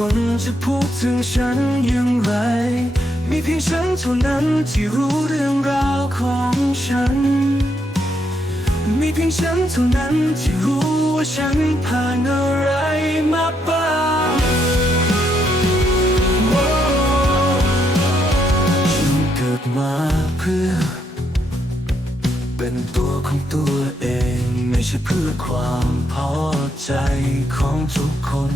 คนจะพูดถึงฉันอย่างไร มีเพียงฉันเท่านั้นที่รู้เรื่องราวของฉัน มีเพียงฉันเท่านั้นที่รู้ว่าฉันผ่านอะไรมาบ้างฉันเกิดมาเพื่อ เป็นตัวของตัวเอง ไม่ใช่เพื่อความพอใจของทุกคน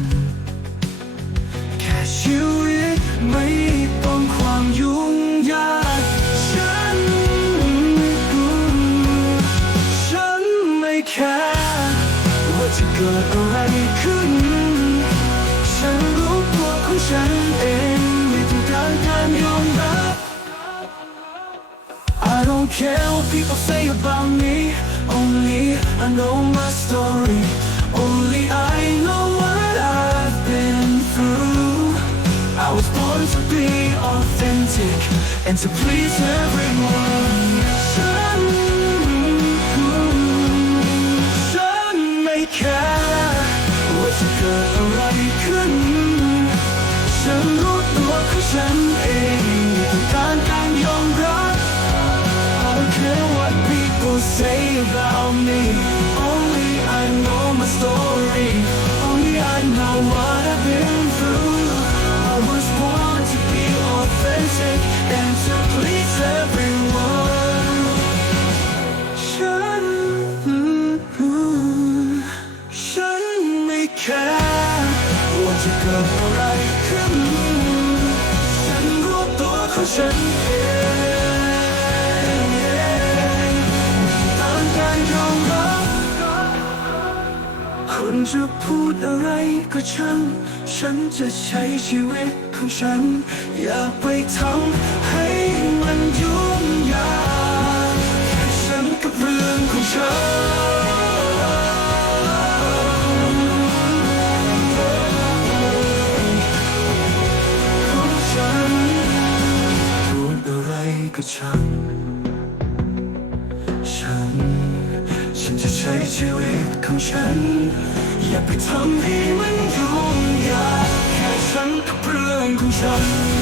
don't care what people say about me Only I know my story Only I know what I've been through I was born to be authentic And to please everyone ฉันฉันไม่แค่ว่าจะเกิดอะไรขึ้น ฉันรู้ตัวของฉันเองไม่ต้องการกา say about me. Only I know my story. Only I know what I've been through. I was born to be authentic and to please everyone. ฉันฉันไม่แค่ว่าจะเกิดอะไรขึ้น ฉันรู้ตัวของฉันเอง นจะพูดอะไรก็ช่างฉันจะใช้ชีวิตของฉัน อย่าไปทำให้มันยุ่งยากแค่ฉันกับเรื่องของฉันของฉันพูดอะไรก็ช่าง จะใช้ชีวิตของฉัน อย่าไปทำให้มันยุ่งยากแค่ฉันกับเรื่องของฉัน